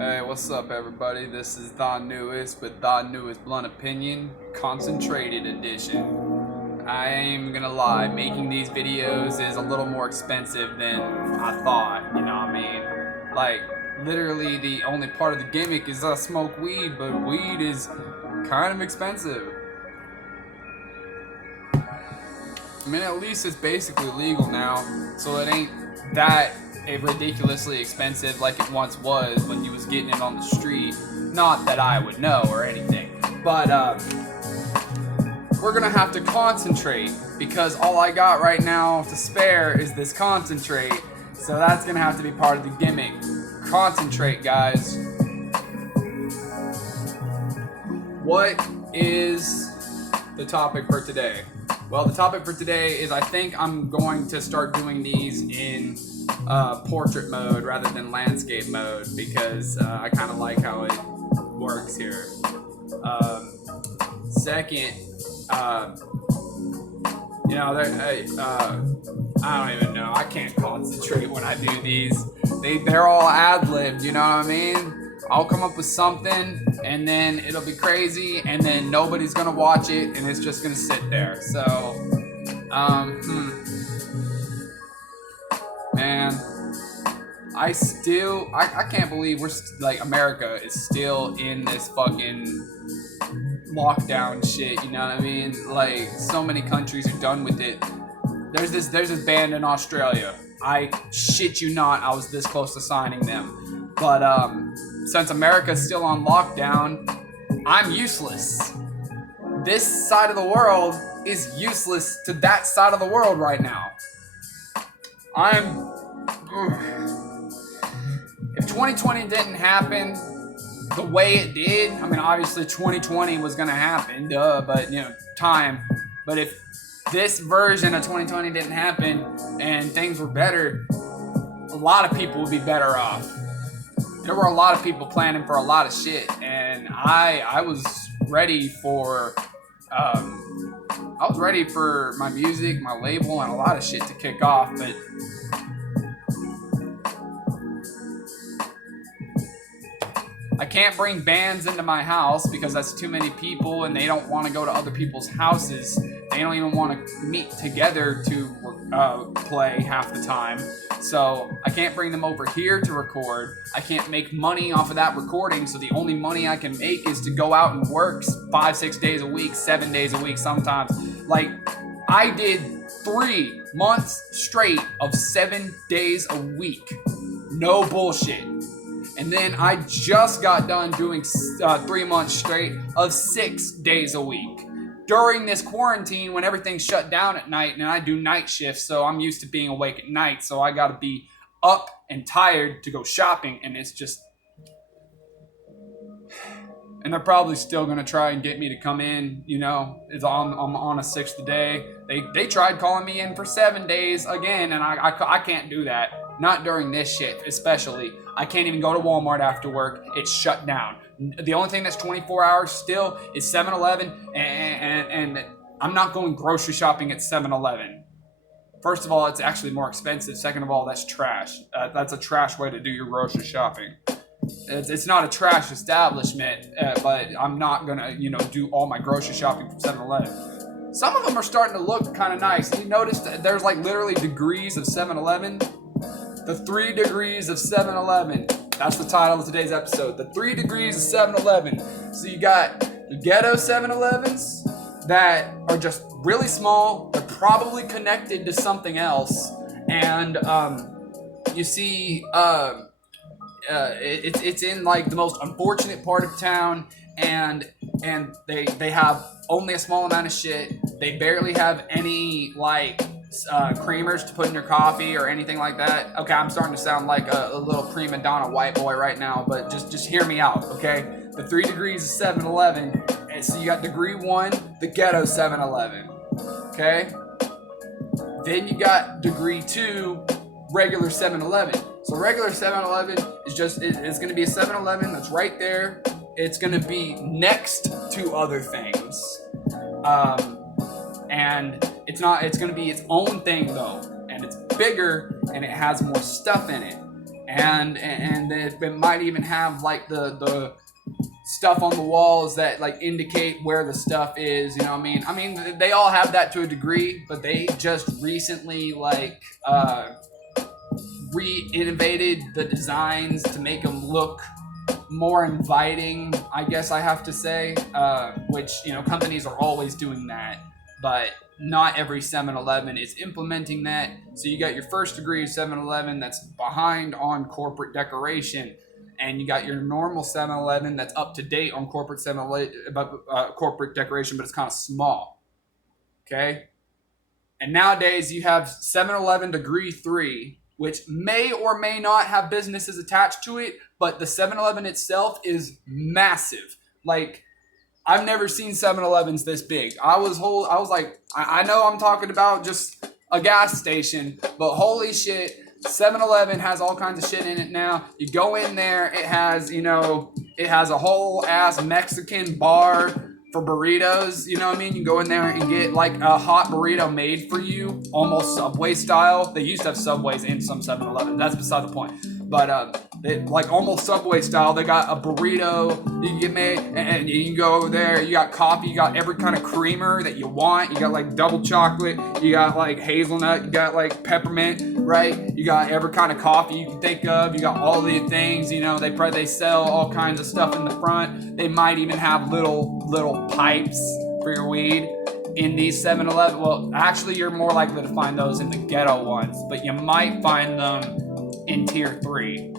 Hey, what's up, everybody? This is the Newist with the Newist Blunt Opinion Concentrated Edition. I ain't gonna lie, making these videos is a little more expensive than I thought, you know what I mean? Like, literally the only part of the gimmick is I smoke weed, but weed is kind of expensive. I mean, at least it's basically legal now, so it ain't that ridiculously expensive like it once was when you was getting it on the street. Not that I would know or anything, but we're gonna have to concentrate because all I got right now to spare is this concentrate, so that's gonna have to be part of the gimmick. Concentrate, guys. What is the topic for today? Well, the topic for today is I think I'm going to start doing these in portrait mode rather than landscape mode because I kind of like how it works here. Second, I don't even know. I can't concentrate when I do these. They're all ad-libbed, you know what I mean? I'll come up with something and then it'll be crazy and then nobody's gonna watch it and it's just gonna sit there. So, man, I can't believe America is still in this fucking lockdown shit, you know what I mean? Like, so many countries are done with it. There's this band in Australia. I shit you not, I was this close to signing them. But, since America's still on lockdown, I'm useless. This side of the world is useless to that side of the world right now. If 2020 didn't happen the way it did, I mean, obviously 2020 was gonna happen, but, time. But if this version of 2020 didn't happen and things were better, a lot of people would be better off. There were a lot of people planning for a lot of shit, and I was ready for my music, my label, and a lot of shit to kick off, but I can't bring bands into my house because that's too many people and they don't want to go to other people's houses. They don't even want to meet together to play half the time. So I can't bring them over here to record. I can't make money off of that recording, so the only money I can make is to go out and work 5-6 days a week, 7 days a week sometimes. Like, I did 3 months straight of 7 days a week. No bullshit. And then I just got done doing 3 months straight of 6 days a week. During this quarantine, when everything's shut down at night, and I do night shifts, so I'm used to being awake at night, so I gotta be up and tired to go shopping, and it's just... And they're probably still gonna try and get me to come in, I'm on a 6th day. They tried calling me in for 7 days again, and I can't do that. Not during this shit, especially. I can't even go to Walmart after work. It's shut down. The only thing that's 24 hours still is 7-Eleven, and I'm not going grocery shopping at 7-Eleven. First of all, it's actually more expensive. Second of all, that's trash. That's a trash way to do your grocery shopping. It's not a trash establishment, but I'm not gonna, do all my grocery shopping from 7-Eleven. Some of them are starting to look kind of nice. You notice that there's like literally degrees of 7-Eleven? The 3 degrees of 7-Eleven. That's the title of today's episode. The 3 degrees of 7-Eleven. So you got the ghetto 7-Elevens that are just really small. They're probably connected to something else. And you see it's in like the most unfortunate part of town, and they have only a small amount of shit. They barely have any like creamers to put in your coffee or anything like that. Okay, I'm starting to sound like a little prima donna white boy right now, but just hear me out, okay? The 3 degrees is 7-Eleven, and so you got degree 1, the ghetto 7-Eleven, okay? Then you got degree 2, regular 7-Eleven. So regular 7-Eleven is it's going to be a 7-Eleven that's right there. It's going to be next to other things. And it's going to be its own thing though, and it's bigger and it has more stuff in it. and it might even have like the stuff on the walls that like indicate where the stuff is, you know what I mean? I mean, they all have that to a degree, but they just recently like re-innovated the designs to make them look more inviting, I guess I have to say, which, you know, companies are always doing that, but not every 7-Eleven is implementing that. So you got your first degree of 7-Eleven that's behind on corporate decoration, and you got your normal 7-Eleven that's up to date on corporate 7-Eleven, corporate decoration, but it's kind of small. Okay? And nowadays you have 7-Eleven degree 3, which may or may not have businesses attached to it, but the 7-Eleven itself is massive. Like, I've never seen 7-Elevens this big. I was like, I know I'm talking about just a gas station, but holy shit, 7-Eleven has all kinds of shit in it now. You go in there, it has, you know, it has a whole ass Mexican bar for burritos, you know what I mean? You go in there and get like a hot burrito made for you, almost Subway style. They used to have Subways in some 7-Eleven. That's beside the point. But like almost Subway style. They got a burrito you can get made, and you can go over there. You got coffee. You got every kind of creamer that you want. You got like double chocolate. You got like hazelnut. You got like peppermint, right? You got every kind of coffee you can think of. You got all the things. You know, they sell all kinds of stuff in the front. They might even have little pipes for your weed in these 7-Eleven. Well, actually, you're more likely to find those in the ghetto ones, but you might find them in tier 3.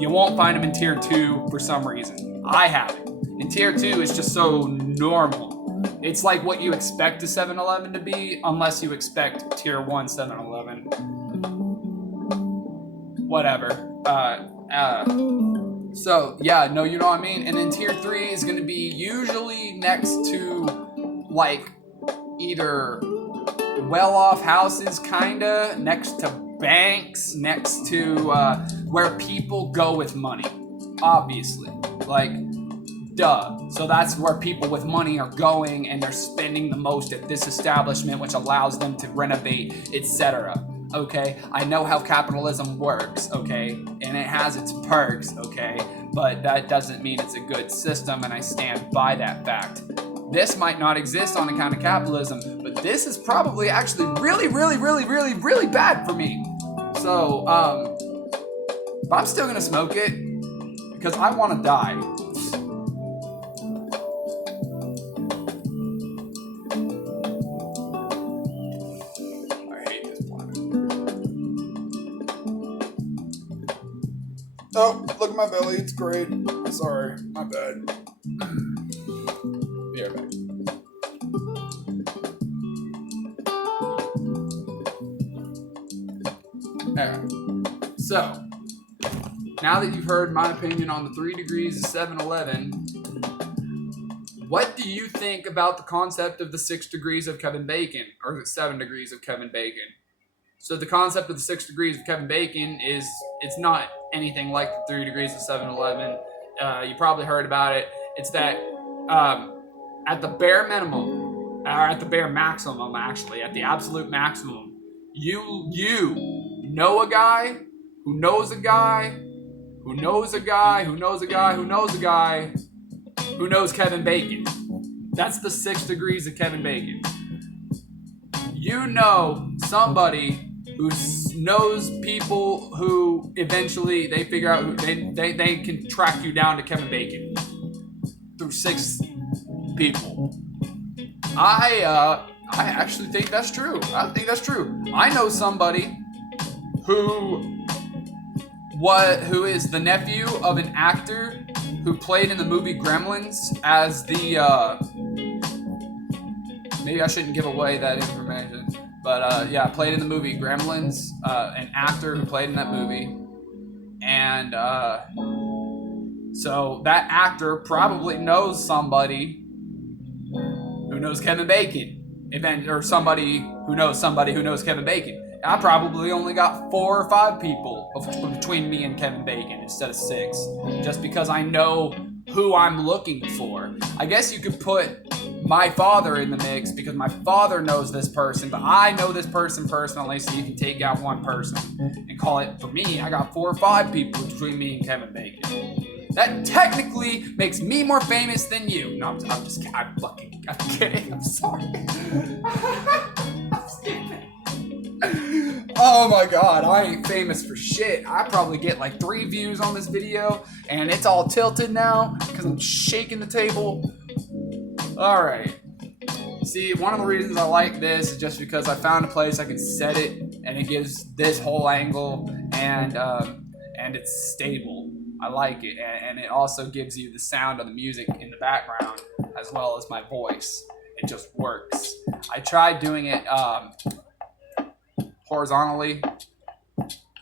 You won't find them in tier 2 for some reason. I haven't. In tier 2, it's just so normal. It's like what you expect a 7-Eleven to be, unless you expect tier 1 7-Eleven. Whatever. So, yeah, no, you know what I mean? And then tier 3 is going to be usually next to, like, either well-off houses, kinda, next to banks, next to where people go with money, obviously, like, duh. So that's where people with money are going, and they're spending the most at this establishment, which allows them to renovate, etc. Okay, I know how capitalism works, okay, and it has its perks, okay, but that doesn't mean it's a good system, and I stand by that fact. This might not exist on account of capitalism, but this is probably actually really, really, really, really, really bad for me. So, but I'm still gonna smoke it because I want to die. I hate this planet. Oh, look at my belly. It's great. Sorry, my bad. Be right back. Alright, so now that you've heard my opinion on the 3 degrees of 7-Eleven, what do you think about the concept of the 6 degrees of Kevin Bacon, or the 7 degrees of Kevin Bacon? So the concept of the 6 degrees of Kevin Bacon is, it's not anything like the 3 degrees of 7-Eleven. You probably heard about it. It's that at the bare minimum, or at the bare maximum, actually, at the absolute maximum, you know a guy who knows a guy who knows a guy who knows a guy who knows a guy who knows Kevin Bacon. That's the 6 degrees of Kevin Bacon. You know somebody who knows people who eventually they figure out who they can track you down to Kevin Bacon through 6 people. I actually think that's true. I think that's true. I know somebody who is the nephew of an actor who played in the movie Gremlins as the maybe I shouldn't give away that information, but yeah, played in the movie Gremlins, an actor who played in that movie, and so that actor probably knows somebody who knows Kevin Bacon, or somebody who knows Kevin Bacon. I probably only got 4 or 5 people between me and Kevin Bacon instead of 6, just because I know who I'm looking for. I guess you could put my father in the mix because my father knows this person, but I know this person personally, so you can take out one person and call it, for me, I got 4 or 5 people between me and Kevin Bacon. That technically makes me more famous than you. No, I'm just kidding. I'm kidding. I'm sorry. I'm stupid. Oh my god, I ain't famous for shit. I probably get like 3 views on this video, and it's all tilted now because I'm shaking the table. Alright. See, one of the reasons I like this is just because I found a place I can set it, and it gives this whole angle, and it's stable. I like it, and it also gives you the sound of the music in the background as well as my voice. It just works. I tried doing it horizontally,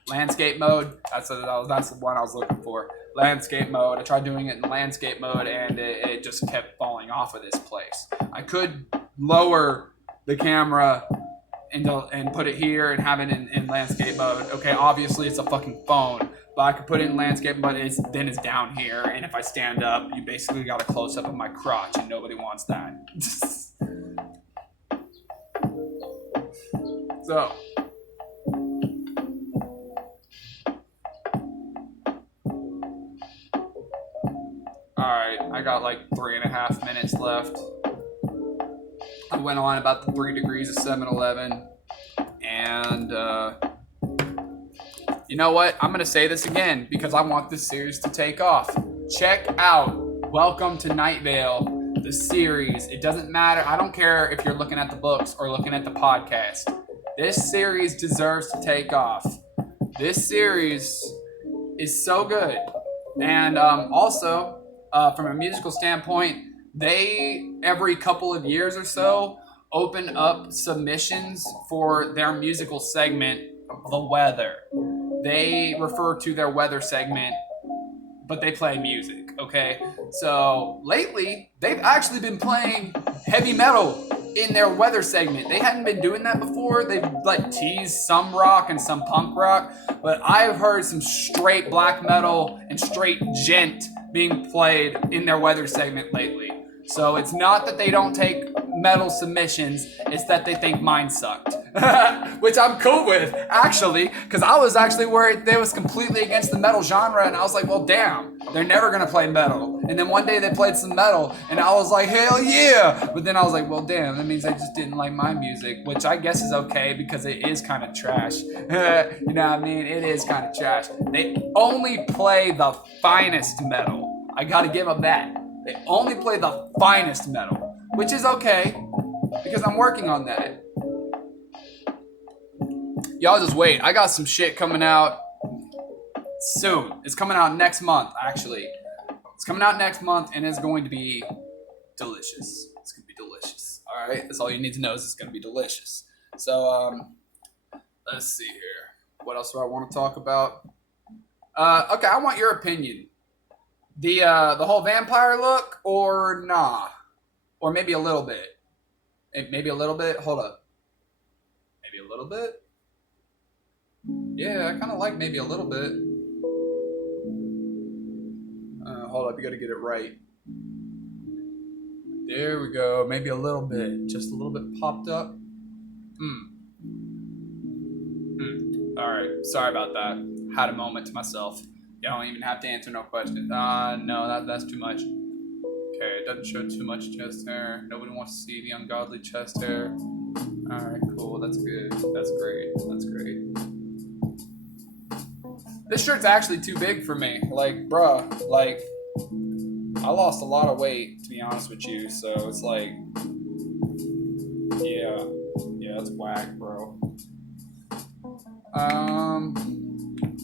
landscape mode. That's the one I was looking for. Landscape mode. I tried doing it in landscape mode, and it just kept falling off of this place. I could lower the camera and put it here and have it in landscape mode. Okay, obviously it's a fucking phone, but I could put it in landscape, but it's down here, and if I stand up, you basically got a close up of my crotch, and nobody wants that. So. Alright, I got like 3.5 minutes left. I went on about the 3 degrees of 7-Eleven, and you know what? I'm gonna say this again because I want this series to take off. Check out Welcome to Night Vale, the series. It doesn't matter. I don't care if you're looking at the books or looking at the podcast. This series deserves to take off. This series is so good. And also, from a musical standpoint, they, every couple of years or so, open up submissions for their musical segment, The Weather. They refer to their weather segment, but they play music, okay? So lately, they've actually been playing heavy metal in their weather segment. They hadn't been doing that before. They've like teased some rock and some punk rock, but I've heard some straight black metal and straight gent being played in their weather segment lately. So it's not that they don't take metal submissions, it's that they think mine sucked. Which I'm cool with, actually, because I was actually worried they was completely against the metal genre, and I was like, well, damn, they're never gonna play metal. And then one day they played some metal, and I was like, hell yeah! But then I was like, well, damn, that means they just didn't like my music, which I guess is okay, because it is kind of trash. You know what I mean? It is kind of trash. They only play the finest metal. I gotta give them that. They only play the finest metal, which is okay, because I'm working on that. Y'all just wait. I got some shit coming out soon. It's coming out next month, actually. It's coming out next month, and it's going to be delicious. It's going to be delicious. All right? That's all you need to know is it's going to be delicious. So, let's see here. What else do I want to talk about? Okay, I want your opinion. The whole vampire look, or nah? Or maybe a little bit. Maybe a little bit? Hold up. Maybe a little bit? Yeah, I kind of like maybe a little bit. Hold up, you gotta get it right. There we go. Maybe a little bit. Just a little bit popped up. Alright, sorry about that. Had a moment to myself. You don't even have to answer no questions. No, that's too much. Okay, it doesn't show too much chest hair. Nobody wants to see the ungodly chest hair. Alright, cool. That's good. That's great. That's great. This shirt's actually too big for me. Like, bruh, like, I lost a lot of weight, to be honest with you, so it's like, yeah, it's whack, bro.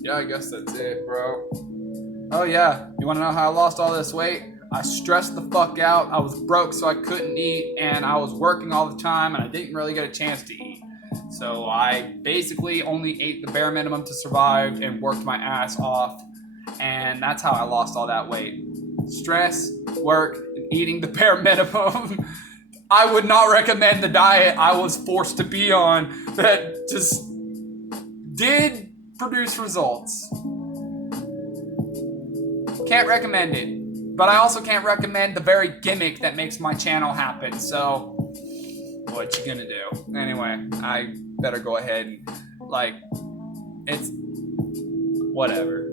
Yeah, I guess that's it, bro. Oh yeah, you wanna know how I lost all this weight? I stressed the fuck out, I was broke so I couldn't eat, and I was working all the time, and I didn't really get a chance to eat. So I basically only ate the bare minimum to survive and worked my ass off, and that's how I lost all that weight. Stress, work, and eating the bare minimum. I would not recommend the diet I was forced to be on that just did produce results. Can't recommend it. But I also can't recommend the very gimmick that makes my channel happen. So, what you gonna do? Anyway, I better go ahead and, like, it's whatever.